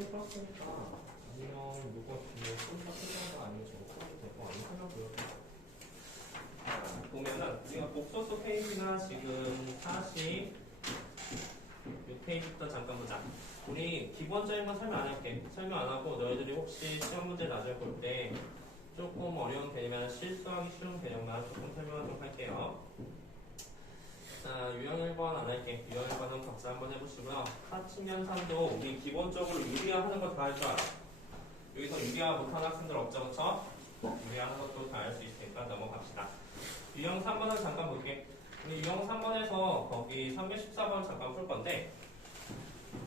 이게 풀었으니까 아니면 이거 뒤에 콤사 쓰던가 아니면 저거 써도 될 거 아니냐고요. 자, 보면은 우리가 복소수 페이지가 지금 40 이 페이지부터 잠깐 보자. 우리 기본적인 건 설명 안 할게. 설명 안 하고 너희들이 혹시 시험 문제 나중에 볼 때 조금 어려운 개념이나 실수하기 쉬운 개념만 조금 설명을 좀 할게요. 자, 유형 1번 안 할게. 유형 1번은 각자 한번 해보시고요. 하층면상도 우리 기본적으로 유리화 하는 거 다 할 줄 알아. 여기서 유리화 못하는 학생들 없죠, 그쵸? 유리화 하는 것도 다 알 수 있으니까 넘어갑시다. 유형 3번은 잠깐 볼게. 우리 유형 3번에서 거기 314번 잠깐 풀 건데,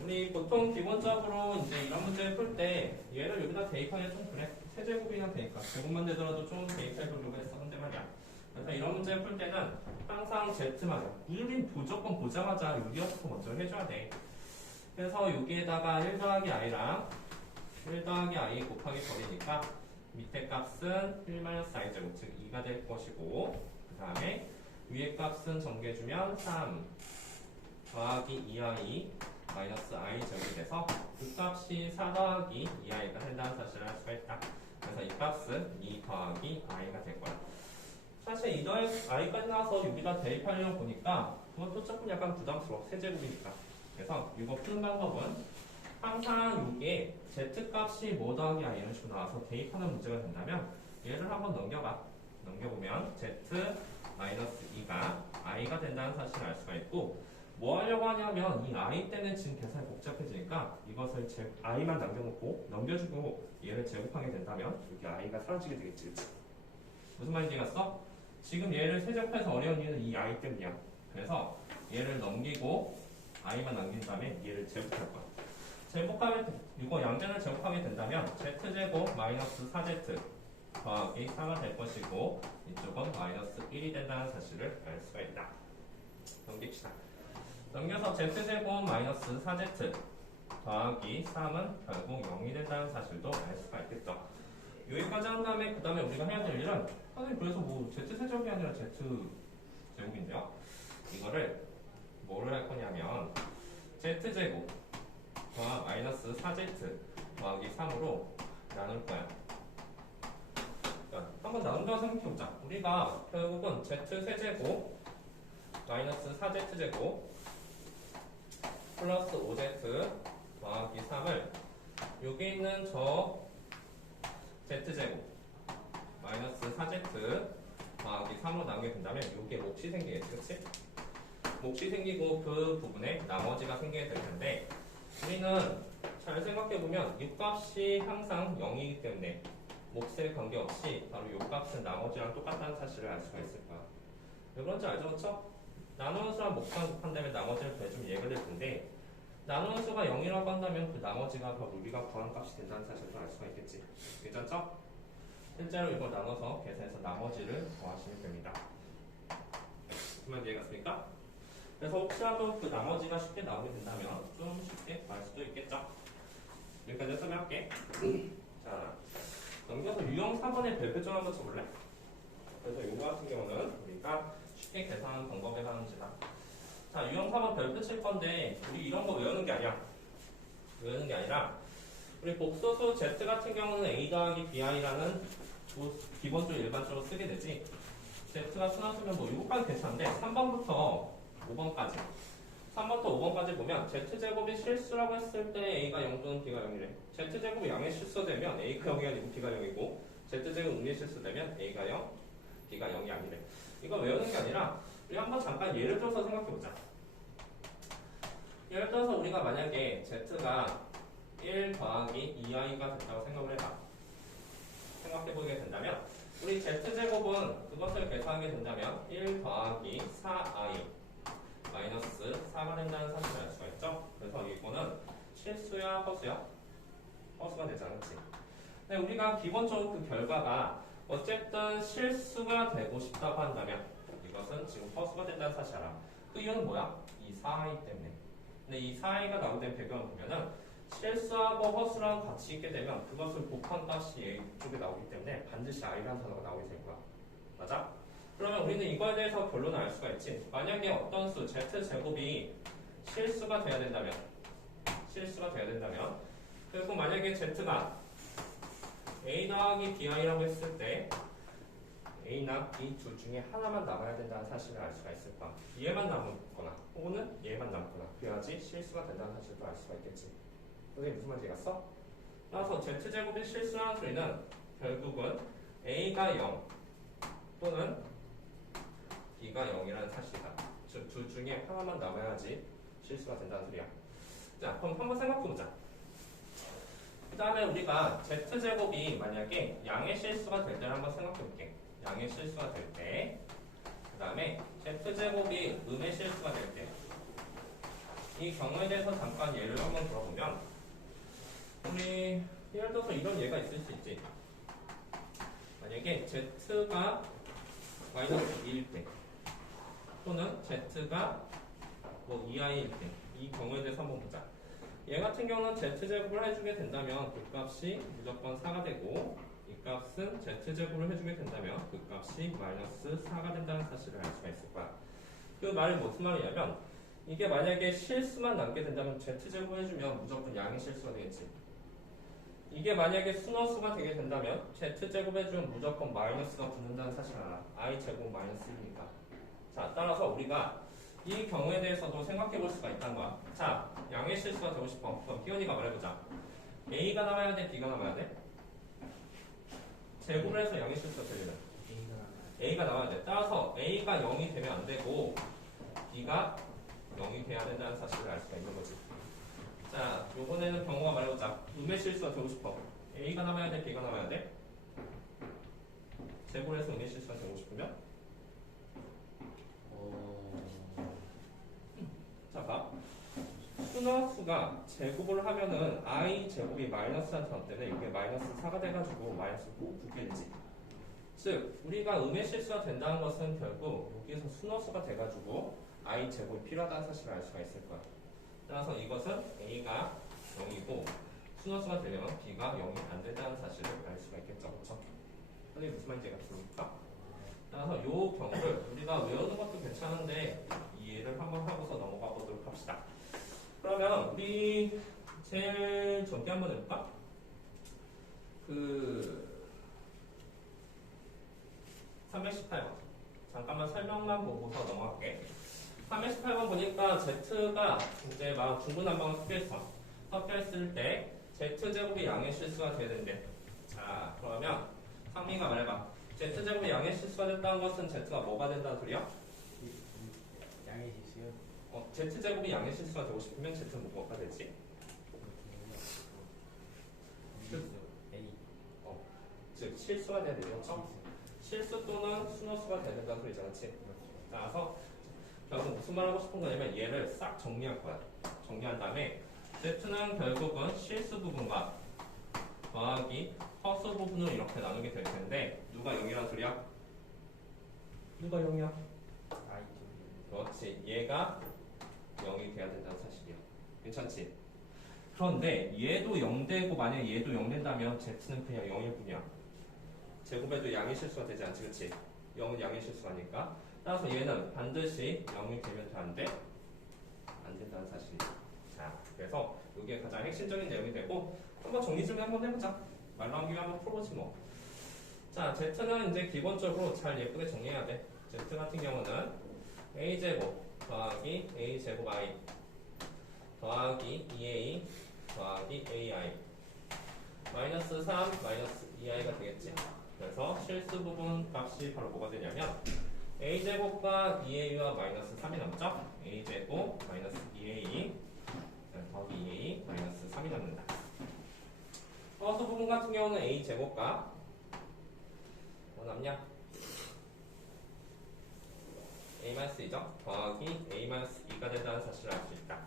우리 보통 기본적으로 이제 이런 문제 풀 때 얘를 여기다 대입하기가 좀 그래. 세제곱이나 대입하. 제곱만 되더라도 좀 대입해 보려고 했었는데 말이야. 그래서 이런 문제 풀 때는 항상 Z마저 우린 무조건 보자마자 유리화부터 먼저 해줘야 돼. 그래서 여기에다가 1 더하기 i랑 1 더하기 i 곱하기 버리니까 밑에 값은 1 마이너스 i제곱 즉 2가 될 것이고, 그 다음에 위에 값은 정개주면 3 더하기 2i 마이너스 i 제곱이 돼서 그 값이 4 더하기 2i가 된다는 사실을 알 수가 있다. 그래서 이 값은 2 더하기 i가 될 거야. 사실 2 더하기 i까지 나와서 여기다 대입하려고 보니까 그것도 조금 약간 부담스러워. 세제곱이니까. 그래서 이거 푸는 방법은 항상 이게 z값이 뭐 더하기 i 이런 식으로 나와서 대입하는 문제가 된다면 얘를 한번 넘겨봐. 넘겨보면 z 마이너스 2가 i가 된다는 사실을 알 수가 있고, 뭐 하려고 하냐면 이 i 때는 지금 계산이 복잡해지니까 이것을 i만 남겨놓고 넘겨주고 얘를 제곱하게 된다면 여기 i가 사라지게 되겠지. 그치? 무슨 말인지 갔어? 지금 얘를 세제곱해서 어려운 이유는 이 i 때문이야. 그래서 얘를 넘기고 i만 남긴 다음에 얘를 제곱할 거야. 제곱하면 이거 양변을 제곱하게 된다면 z제곱 마이너스 4z 더하기 4가 될 것이고, 이쪽은 마이너스 1이 된다는 사실을 알 수가 있다. 넘깁시다. 넘겨서 z제곱 마이너스 4z 더하기 3은 결국 0이 된다는 사실도 알 수가 있겠죠. 여기까지 한 다음에 그 다음에 우리가 해야 될 일은, 선생님 그래서 뭐 z세제곱이 아니라 z제곱인데요. 이거를 뭐를 할 거냐면 z제곱 더하 마이너스 4z 더하기 3으로 나눌 거야. 한번 나눈다고 생각해보자. 우리가 결국은 z세제곱 마이너스 4z제곱 플러스 5z 더하기 3을 여기 있는 저 z제곱 마이너스 4z 더하기 3으로 나누게 된다면 이게 몫이 생기겠지, 그치? 몫이 생기고 그 부분에 나머지가 생기게 될 텐데, 우리는 잘 생각해보면 이 값이 항상 0이기 때문에 몫에 관계없이 바로 이 값은 나머지랑 똑같다는 사실을 알 수가 있을 거야. 왜 그런지 알죠, 그쵸? 나누는 수랑 몫만 곱한다면 나머지를 더해주면 얘가 될 텐데, 나누는 수가 0이라고 한다면 그 나머지가 바로 우리가 구한 값이 된다는 사실도 알 수가 있겠지. 괜찮죠? 실제로 이걸 나눠서 계산해서 나머지를 더하시면 됩니다. 그러면 이해갔습니까? 그래서 혹시라도 그 나머지가 쉽게 나오게 된다면 좀 쉽게 구할 수도 있겠죠. 여기까지 설명할게. 자, 넘겨서 유형 4번의 별표점 한번 쳐볼래? 그래서 이거 같은 경우는 우리가 쉽게 계산하는 방법에 관한지다. 자, 유형 4번 별표 칠 건데 우리 이런 거 외우는 게 아니야. 외우는 게 아니라 우리 복소수 z 같은 경우는 a 더하기 bi라는 기본적으로 일반적으로 쓰게 되지. z가 순환수면 뭐 7까지 괜찮은데 3번부터 5번까지 3번부터 5번까지 보면 z제곱이 실수라고 했을 때 a가 0 또는 b가 0이래. z제곱이 0에 실수되면 a가 0이 아니고 b가 0이고, z제곱 음리에 실수되면 a가 0, b가 0이 아니래. 이거 외우는 게 아니라 우리 한번 잠깐 예를 들어서 생각해보자. 예를 들어서 우리가 만약에 z가 1 더하기 2i가 됐다고 생각을 해봐. 생각해보게 된다면 우리 z제곱은 그것을 계산하게 된다면 1 더하기 4i 마이너스 4가 된다는 사실을 알 수가 있죠. 그래서 이거는 실수야 허수야? 허수가 되잖아, 그치? 근데 우리가 기본적으로 그 결과가 어쨌든 실수가 되고 싶다고 한다면 이것은 지금 허수가 된다는 사실 알아. 그 이유는 뭐야? 이 4i 때문에. 근데 이 4i가 나오게 된 배경을 보면은 실수하고 허수랑 같이 있게 되면 그것을 곱한 값이 이쪽에 나오기 때문에 반드시 i라는 단어가 나오게 될 거야. 맞아? 그러면 우리는 이거에 대해서 결론을 알 수가 있지. 만약에 어떤 수 z제곱이 실수가 돼야 된다면 그리고 만약에 z가 a 더하기 bi라고 했을 때 a나 b 둘 중에 하나만 남아야 된다는 사실을 알 수가 있을 거야. 얘만 남거나 혹은 얘만 남거나 그래야지 실수가 된다는 사실도 알 수가 있겠지. 선생님 무슨 말인지 알았어? 따라서 z제곱이 실수라는 소리는 결국은 a가 0 또는 b가 0이라는 사실이다. 즉 둘 중에 하나만 남아야지 실수가 된다는 소리야. 자, 그럼 한번 생각해보자. 그 다음에 우리가 z제곱이 만약에 양의 실수가 될 때를 한번 생각해볼게. 양의 실수가 될 때, 그 다음에 z제곱이 음의 실수가 될 때, 이 경우에 대해서 잠깐 예를 한번 들어보면, 우리 예를 들어서 이런 예가 있을 수 있지. 만약에 z가 마이너스 2일 때, 또는 z가 뭐 2i일 때, 이 경우에 대해서 한번 보자. 얘 같은 경우는 z제곱을 해주게 된다면 그 값이 무조건 4가 되고 이 값은 z제곱을 해주게 된다면 그 값이 마이너스 4가 된다는 사실을 알 수가 있을 거야. 그 말이 무슨 말이냐면 이게 만약에 실수만 남게 된다면 z제곱 해주면 무조건 양의 실수가 되겠지. 이게 만약에 순허수가 되게 된다면 z제곱 해주면 무조건 마이너스가 붙는다는 사실을 알아. i제곱 마이너스 1이니까. 자, 따라서 우리가 이 경우에 대해서도 생각해 볼 수가 있다는 거야. 자, 양의 실수가 되고 싶어. 그럼 희원이가 말해보자. A가 남아야 돼? B가 남아야 돼? 제곱을 해서 양의 실수가 되려면 A가 남아야 돼. 따라서 A가 0이 되면 안 되고 B가 0이 돼야 된다는 사실을 알 수가 있는 거지. 자, 요번에는 경우가 말해보자. 음의 실수가 되고 싶어. A가 남아야 돼? B가 남아야 돼? 제곱을 해서 음의 실수가 되고 싶으면? 자, 봐. 순허수가 제곱을 하면은 i 제곱이 마이너스한 점 때문에 이게 마이너스 4가 돼가지고 마이너스 9 붙겠지. 즉 우리가 음의 실수가 된다는 것은 결국 여기서 순허수가 돼가지고 i 제곱이 필요하다는 사실을 알 수가 있을 거야. 따라서 이것은 a가 0이고 순허수가 되려면 b가 0이 안 된다는 사실을 알 수가 있겠죠. 그렇죠? 선생님 무슨 말인지 알겠습니까? 따라서 이 경우를 우리가 외우는 것도 괜찮은데 이해를 한번 하고서 넘어가 보도록 합시다. 그러면 우리 제일 전개 한번 해볼까? 그 318번 잠깐만 설명만 보고서 넘어갈게. 318번 보니까 z가 이제 막 중구난방을 섞여있을 때 z제곱이 양의 실수가 되는데, 자 그러면 상민이가 말해봐. z제곱이 양의 실수가 됐다는 것은 z가 뭐가 된다는 소리야? 양의 실수요? z제곱이 양의 실수가 되고 싶으면 z는 뭐가 되지? A. 즉 실수가 돼야 되죠. 그렇죠? 실수 또는 순허수가 돼야 된다는 소리잖아. 그렇지? 따라서 결국 무슨 말 하고 싶은 거냐면 얘를 싹 정리할 거야. 정리한 다음에 z는 결국은 실수 부분과 더하기 허수 부분으로 이렇게 나누게 될 텐데 누가 0이란 소리야? 누가 0이야? I. 그렇지. 얘가 0이 돼야 된다는 사실이야. 괜찮지? 그런데 얘도 0 되고 만약 얘도 0 된다면 z는 그냥 0일 뿐이야. 제곱에도 양의 실수가 되지 않지, 그치? 0은 양의 실수가 아니까. 따라서 얘는 반드시 0이 되면 돼, 안 돼? 안 된다는 사실이야. 자, 그래서 이게 가장 핵심적인 내용이 되고 한번 정리 좀 한번 해보자. 말로 한 김에 한번 풀어보지 뭐. 자, z는 이제 기본적으로 잘 예쁘게 정리해야 돼. z 같은 경우는 a제곱 더하기 a제곱 i 더하기 2a 더하기 ai 마이너스 3 마이너스 2i가 되겠지. 그래서 실수 부분 값이 바로 뭐가 되냐면 a제곱과 2a와 마이너스 3이 남죠? a제곱 마이너스 2a 더하기 2a 마이너스 3이 남는다. 허수 부분 같은 경우는 a제곱과 뭐 남냐? a-2죠? 더하기 a-2가 된다는 사실을 알 수 있다.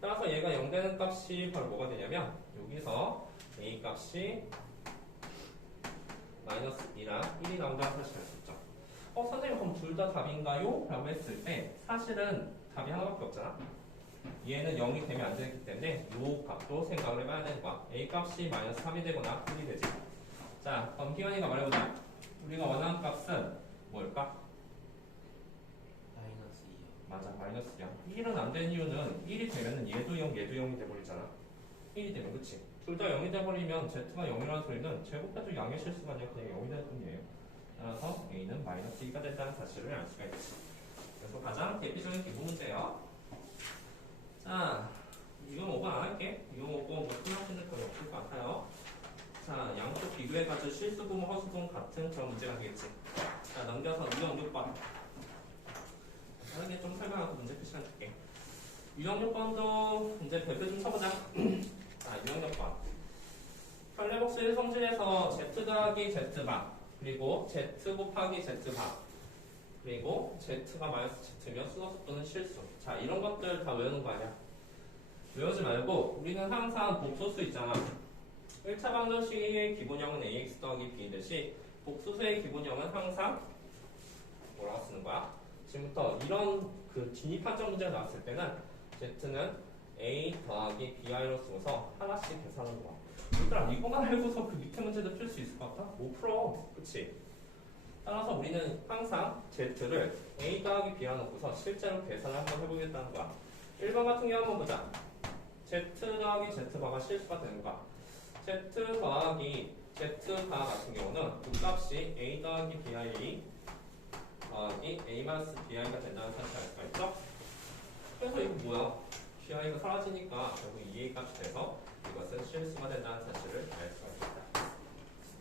따라서 얘가 0 되는 값이 바로 뭐가 되냐면 여기서 a 값이 마이너스 2랑 1이 나온다는 사실을 알 수 있죠. 선생님 그럼 둘 다 답인가요? 라고 했을 때 사실은 답이 하나밖에 없잖아. 얘는 0이 되면 안 되기 때문에 이 값도 생각을 해봐야 되는 거야. a 값이 마이너스 3이 되거나 1이 되지. 자 그럼 희원이가 말해보자. 우리가 원하는 값은 뭘까? 마이너스 2요. 맞아, 마이너스야. 1은 안 된 이유는 1이 되면은 얘도 0, 얘도 0이 돼버리잖아. 1이 되면 그치? 둘 다 0이 돼버리면 Z가 0이라는 소리는 제곱해도 양의 실수가 아니라 그냥 0이 될 뿐이에요. 따라서 A는 마이너스 2가 된다는 사실을 알 수가 있지. 그래서 가장 대표적인 기본 문제예요. 자, 이건 5번 안 할게. 이건 5번 뭐 끝나시는 건 없을 것 같아요. 자, 양쪽 비교해가지고 실수분, 허수분 같은 그런 문제가 되겠지. 자, 넘겨서 유형 6번. 다른 게 좀 설명하고 문제 표시만 줄게. 유형 6번도 이제 별표 좀 쳐보자. 자, 유형 6번. 편례복수의 성질에서 Z 더하기 Z바, 그리고 Z 곱하기 Z바, 그리고 Z가 마이너스 Z면 수너수 또는 실수. 자, 이런 것들 다 외우는 거 아니야? 외우지 말고 우리는 항상 복소수 있잖아. 1차 방정식의 기본형은 ax 더하기 b이듯이 복소수의 기본형은 항상 뭐라고 쓰는 거야? 지금부터 이런 그 진입한정 문제가 나왔을 때는 z는 a 더하기 bi로 쓰고서 하나씩 계산하는 거야. 얘들아 이거만 알고서 그 밑에 문제도 풀 수 있을 것 같아? 못 풀어. 그치? 따라서 우리는 항상 z를 a 더하기 b라 놓고서 실제로 계산을 한번 해보겠다는 거야. 1번 같은 경우 한번 보자. z 더하기 z바가 실수가 되는 거야. z 더하기 z바 같은 경우는 그 값이 a 더하기 bi 더하기 a 마이너스 bi가 된다는 사실을 알 수가 있죠? 그래서 이거 뭐야? bi가 사라지니까 결국 2a 값이 돼서 이것은 실수가 된다는 사실을 알 수가 있다.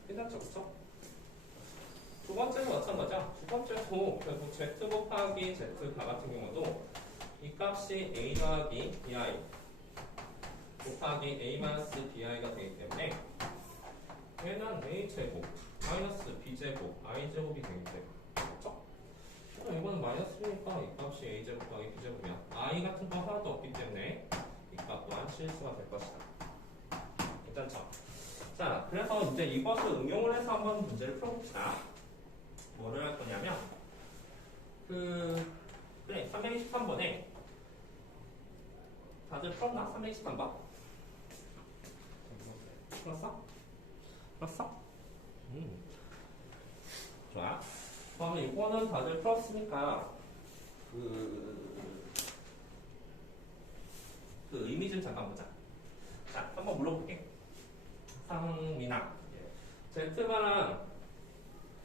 끝났죠? 그쵸? 두 번째는 마찬가지야. 두 번째도 결국 z 곱하기 z바 같은 경우도 이 값이 a 더하기 bi 곱하기 a 마이너스 bi가 되기 때문에 얘는 a 제곱 마이너스 b 제곱 i 제곱이 되기 때문에 그렇죠? 이거는 마이너스니까 이 값이 a 제곱 더하기 b 제곱이야. i 같은 거 하나도 없기 때문에 이 값 또한 실수가 될 것이다. 괜찮죠? 자, 그래서 이제 이것을 응용을 해서 한번 문제를 풀어봅시다. 뭐를 할 거냐면 그래 323번에 다들 풀었나? 323번? 풀었어? 풀었어? 좋아. 그러면 이거는 다들 풀었으니까 그 의미 좀 잠깐 보자. 자, 한번 물어볼게. 상민아, Z바랑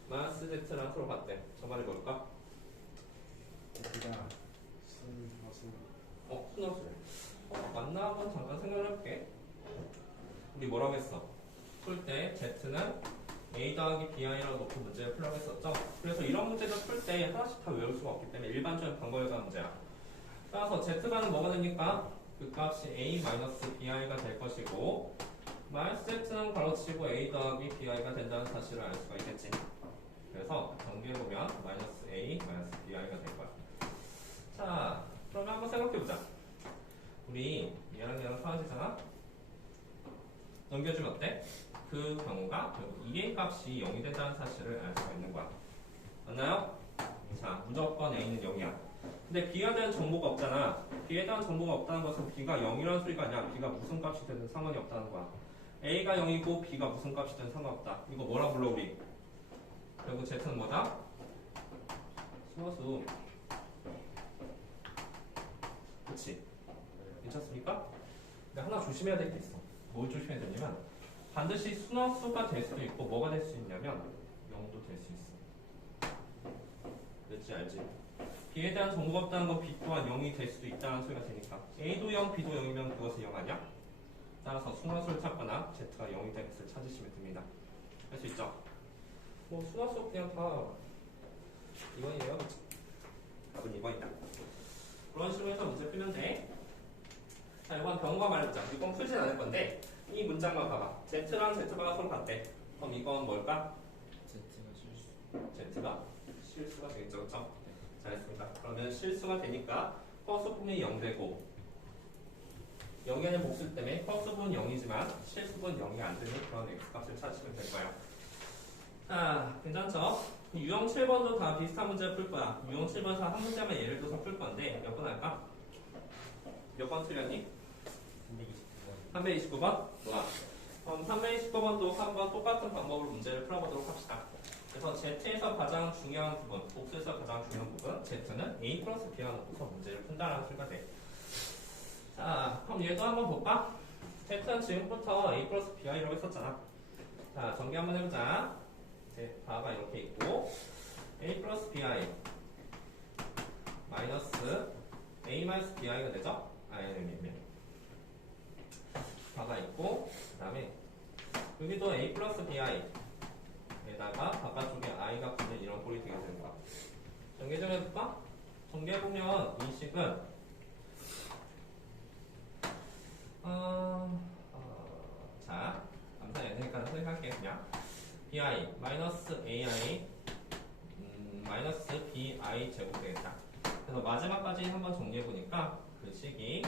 마이너스 Z랑 서로 같대. 저 말이 뭘까? Z가 순 순호수래. 맞나 한번 잠깐 생각을 해볼게. 우리 뭐라고 했어? 풀 때 Z는 A 더하기 BI라고 놓고 문제를 풀라고 했었죠? 그래서 이런 문제를 풀 때 하나씩 다 외울 수가 없기 때문에 일반적인 방법에 관한 문제야. 따라서 Z바는 뭐가 되니까 그 값이 A 마이너스 BI가 될 것이고 마이너스 Z는 가로치고 A 더하기 BI가 된다는 사실을 알 수가 있겠지. 그래서 정리해보면 마이너스 A 마이너스 BI가 될 거야. 자, 그러면 한번 생각해보자. 우리 얘랑 사라지잖아? 넘겨주면 어때? 그 경우가 결국 2a 값이 0이 된다는 사실을 알 수가 있는 거야. 맞나요? 자, 무조건 a는 0이야. 근데 b에 대한 정보가 없잖아. b에 대한 정보가 없다는 것은 b가 0이라는 소리가 아니라 b가 무슨 값이 되든 상관이 없다는 거야. a가 0이고 b가 무슨 값이 되든 상관없다. 이거 뭐라 불러 우리? 결국 z는 뭐다? 수어수. 그치? 괜찮습니까? 근데 하나 조심해야 될 게 있어. 뭘 조심해야 되냐면 반드시 순화수가 될 수도 있고 뭐가 될 수 있냐면 0도 될 수 있어. 그렇지 알지? b에 대한 정보가 없다는 건 b 또한 0이 될 수도 있다는 소리가 되니까 a도 0, b도 0이면 그것은 0 아니야? 따라서 순화수를 찾거나 z가 0이 될 것을 찾으시면 됩니다. 할 수 있죠? 뭐 순화수 그냥 다 2번이에요. 답은 2번이다. 그런 식으로 해서 문제 풀면 돼. 자, 이건 병과 말자. 이건 풀진 않을 건데 이 문장만 봐봐. Z랑 Z바가 서로 같대. 그럼 이건 뭘까? Z가 실수. Z가 실수가 되겠죠. 그렇죠? 잘했습니다. 그러면 실수가 되니까 허수 부분이 0 되고 여기 안에 복수 때문에 허수 부분 0이지만 실수 부분 0이 안 되는 그런 X값을 찾으시면 될 거예요. 자, 괜찮죠? 유형 7번도 다 비슷한 문제를 풀 거야. 유형 7번에서 한 문제만 예를 들어서 풀 건데 몇 번 할까? 몇 번 틀렸니? 329번? 좋아. 그럼 329번도 한번 똑같은 방법으로 문제를 풀어보도록 합시다. 그래서 Z에서 가장 중요한 부분, 복수에서 가장 중요한 부분, Z는 A 플러스 B라 놓고서 문제를 푼다라는 소리가 돼. 자, 그럼 얘도 한번 볼까? Z는 지금부터 A 플러스 Bi라고 했었잖아. 자, 정리 한번 해보자. 이제 바가 이렇게 있고 A 플러스 BI 마이너스 A 마이너스 BI가 되죠? 바가 있고 그 다음에 여기도 A 플러스 BI 에다가 바깥쪽에 I가 붙는 이런 꼴이 되게 되는 거야. 정리 좀 해볼까? 정리해보면 이 식은 자, 암산 얘기니까 생각할게 그냥 BI 마이너스 AI 마이너스 BI 제곱 되겠다. 그래서 마지막까지 한번 정리해보니까 그 식이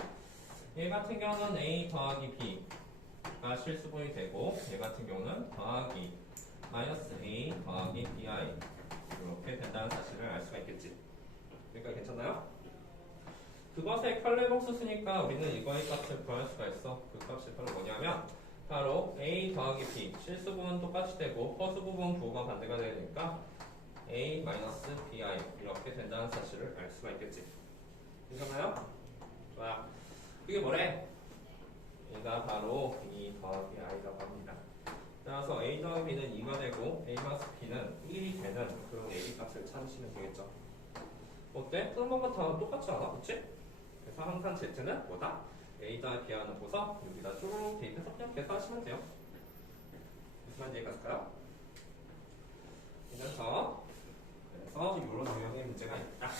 얘 같은 경우는 A 더하기 B가 실수분이 되고 얘 같은 경우는 더하기 마이너스 A 더하기 BI 이렇게 된다는 사실을 알 수가 있겠지. 그러니까 괜찮나요? 그것의 컬레복수 쓰니까 우리는 이거의 값을 구할 수가 있어. 그 값이 바로 뭐냐면 바로 A 더하기 B 실수 부분 똑같이 되고 허수 부분 부호가 반대가 되니까 A 마이너스 BI 이렇게 된다는 사실을 알 수가 있겠지. 괜찮나요? 좋아. 그게 뭐래? 얘가 바로 B 더하기 I라고 합니다. 따라서 A 더하기 B는 2가 되고 A 마이너스 B는 1이 되는 그런 AB 값을 찾으시면 되겠죠. 어때? 푸는 방법 다 똑같지 않아? 그치? 그래서 항상 Z는 뭐다? A 더하기 B와 놓고서 여기다 쭉 대입해서 그냥 계산하시면 돼요. 무슨 말인지 이해갔을까요? 그래서 이런 유형의 문제가 있다.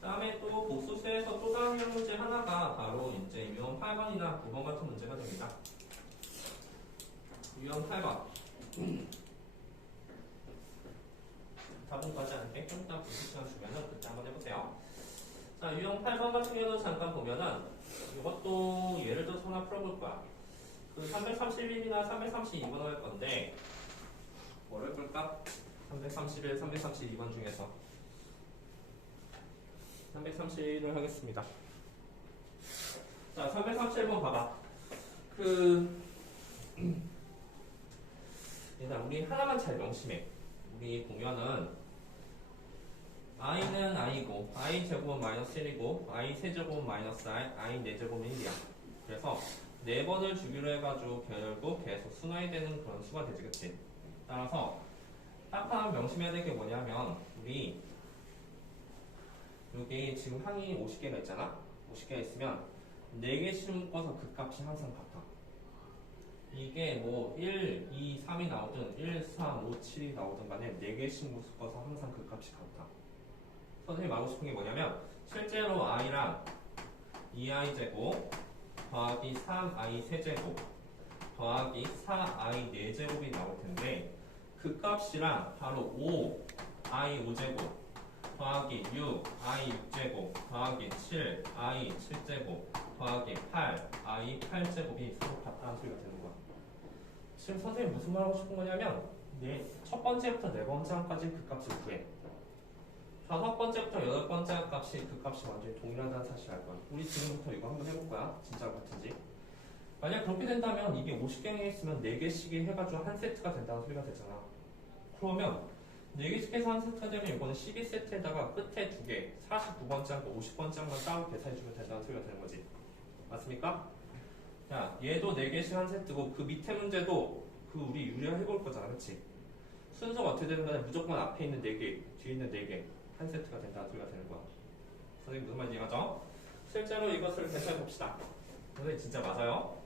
다음에 또 복수수에서 또 다른 유형 문제 하나가 바로 이제 유형 8번이나 9번 같은 문제가 됩니다. 유형 8번. 답은 가지 않게 좀 이따 복수 시간 주면은 그때 한번 해보세요. 자, 유형 8번 같은 경우는 잠깐 보면은 이것도 예를 들어서 하나 풀어볼 거야. 그 331이나 332번 할 건데 뭐를 볼까? 331, 332번 중에서 331을 하겠습니다. 자, 331번 봐봐. 일단 우리 하나만 잘 명심해. 우리 보면은 i는 i고 i 제곱은 마이너스 1이고 i 세제곱은 마이너스 i, i 4제곱은 1이야. 그래서 4번을 주기로 해가지고 결국 계속 순환이 되는 그런 수가 되지, 그치? 따라서 딱 하나 명심해야 될 게 뭐냐면 우리 여기 지금 항이 50개가 있잖아? 50개가 있으면 4개씩 묶어서 그 값이 항상 같아. 이게 뭐 1, 2, 3이 나오든 1, 3, 5, 7이 나오든 간에 4개씩 묶어서 항상 그 값이 같아. 선생님이 말하고 싶은 게 뭐냐면 실제로 i랑 2i 제곱 더하기 3i 세제곱 더하기 4i 4제곱이 나올 텐데 그 값이랑 바로 5i 5제곱 더하기 6i 6제곱 더하기 7i 7제곱 더하기 8i 8제곱이 서로 같다는 소리가 되는 거야. 지금 선생님이 무슨 말 하고 싶은 거냐면 첫 번째부터 네 번째까지 그 값을 구해. 다섯 번째부터 여덟 번째 값이 그 값이 완전히 동일하다는 사실을 알 거야. 우리 지금부터 이거 한번 해볼 거야. 진짜로 같은지. 만약 그렇게 된다면 이게 50개에 있으면 4개씩이 해가지고 한 세트가 된다는 소리가 되잖아. 그러면 4개씩 해서 한 세트가 되면 이거는 12세트에다가 끝에 2개, 49번째하고 50번째만 따로 계산해주면 된다는 소리가 되는 거지. 맞습니까? 자, 얘도 4개씩 한 세트고 그 밑에 문제도 그 우리 유리화 해볼 거잖아. 그치? 순서가 어떻게 되는 간에 무조건 앞에 있는 4개, 뒤에 있는 4개 한 세트가 된다는 소리가 되는 거야. 선생님 무슨 말인지 이해가죠? 실제로 이것을 계산해 봅시다. 선생님 진짜 맞아요.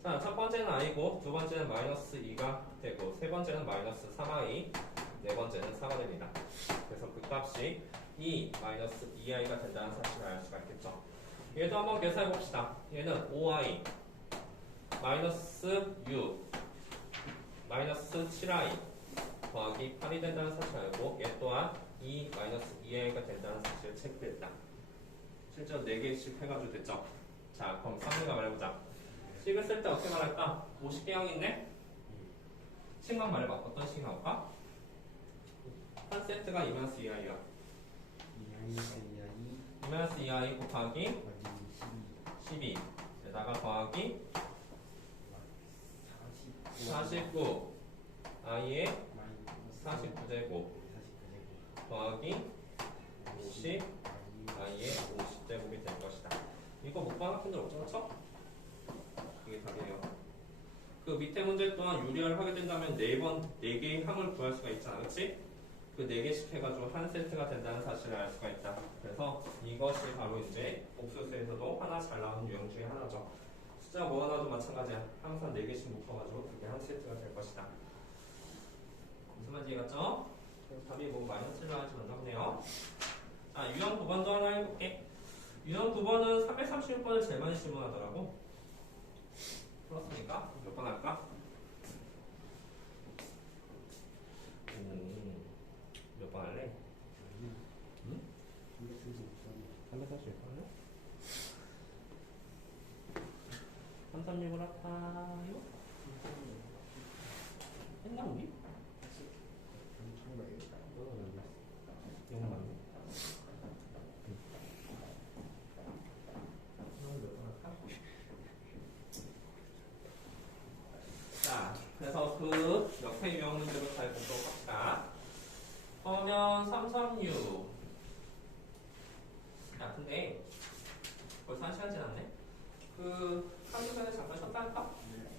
자, 첫 번째는 i고 두 번째는 마이너스 2가 되고 세 번째는 마이너스 3i 네 번째는 4가 됩니다. 그래서 그 값이 2 마이너스 2i가 된다는 사실을 알 수가 있겠죠. 얘도 한번 계산해 봅시다. 얘는 5i 마이너스 6 마이너스 7i 더하기 8이 된다는 사실을 알고 얘 또한 2 마이너스 2i가 된다는 사실을 체크했다. 실제로 4개씩 해가지고 됐죠. 자, 그럼 쌍문가 말해보자. 식을 쓸 때 어떻게 말할까? 50개형이 있네? 식만 말해봐. 어떤 식 나올까? 한 세트가 2-2i야. 2-2i 곱하기 12 에다가 더하기 49 i의 49제곱 더하기 50 i의 50제곱이 될 것이다. 이거 목방 학생들 없죠? 그쵸? 이게 다 답이에요. 그 밑에 문제 또한 유리화를 하게 된다면 4개의 항을 구할 수가 있잖아. 그치? 그 4개씩 해가지고 한 세트가 된다는 사실을 알 수가 있다. 그래서 이것이 바로 이제 옥수수에서도 하나 잘 나오는 유형 중에 하나죠. 숫자 뭐 하나도 마찬가지야. 항상 4개씩 묶어가지고 그게 한 세트가 될 것이다. 무슨 말인지 이해갔죠? 그래서 답이 뭐 마이너스를 하지 않나 보네요. 자, 유형 9번도 하나 해볼게. 유형 9번은 336번을 제일 많이 질문하더라고. 풀었으니까 몇 번 할까? 몇 번 할래? 응? 336번 할래? 336을 할까요? 했나 우리? 영어 맞네. 몇번 할까? 자, 그래서 그 옆에 유형 문제로 잘 보도록 합시다. 그러면 336. 야, 근데 벌써 한 시간 지났네? 그 한두 시간에 잠깐 쉬었다 할까? 네.